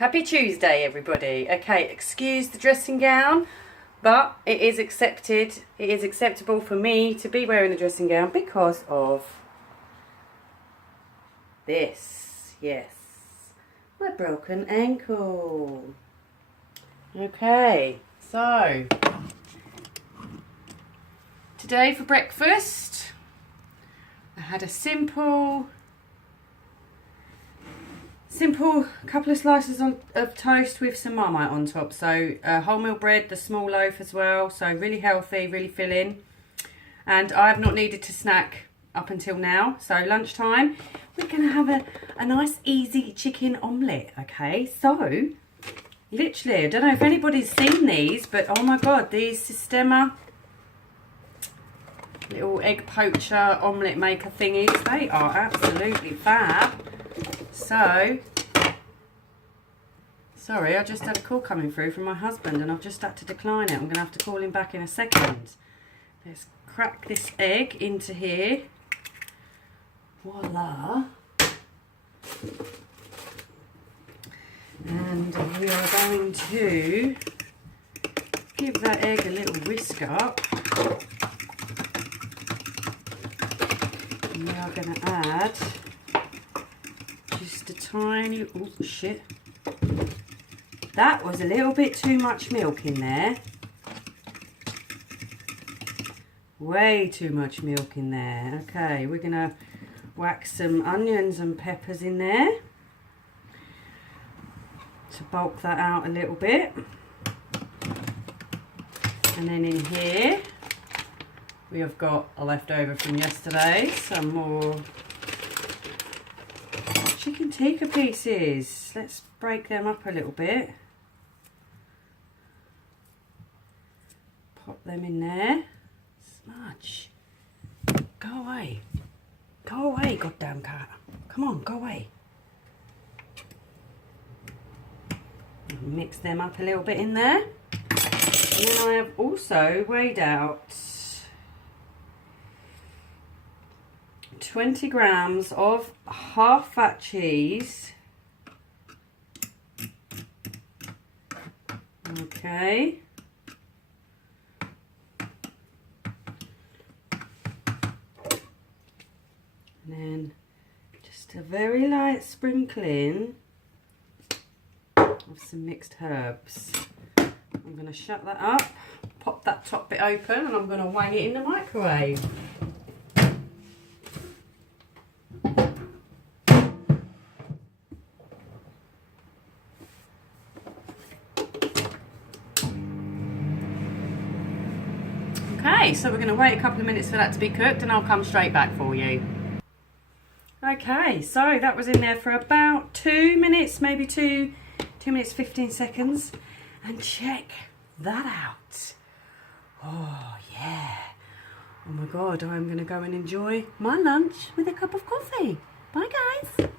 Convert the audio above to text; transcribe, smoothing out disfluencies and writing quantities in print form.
Happy Tuesday, everybody. Okay, excuse the dressing gown, but it is acceptable for me to be wearing a dressing gown because of this. Yes, my broken ankle. Okay, so today for breakfast I had a simple couple of slices of toast with some Marmite on top. So wholemeal bread, the small loaf as well. So really healthy, really filling. And I have not needed to snack up until now. So lunchtime, we're going to have a nice easy chicken omelette. Okay, so literally, I don't know if anybody's seen these, but oh my God, these Systema little egg poacher omelette maker thingies, they are absolutely fab. So, sorry, I just had a call coming through from my husband and I've just had to decline it. I'm going to have to call him back in a second. Let's crack this egg into here. Voila. And we are going to give that egg a little whisk up. And we are going to add just a tiny, oh shit, that was a little bit too much milk in there, way too much milk in there. Okay, we're gonna whack some onions and peppers in there to bulk that out a little bit, and then in here we have got a leftover from yesterday, some more chicken tikka pieces. Let's break them up a little bit. Pop them in there. Smudge. Go away. Go away, goddamn cat. Come on, go away. Mix them up a little bit in there. And then I have also weighed out 20 grams of half fat cheese. Okay. And then just a very light sprinkling of some mixed herbs. I'm going to shut that up, pop that top bit open, and I'm going to wang it in the microwave. Okay, so we're going to wait a couple of minutes for that to be cooked and I'll come straight back for you. Okay, so that was in there for about 2 minutes, maybe 2 minutes 15 seconds. And check that out. Oh yeah. Oh my God, I'm going to go and enjoy my lunch with a cup of coffee. Bye guys.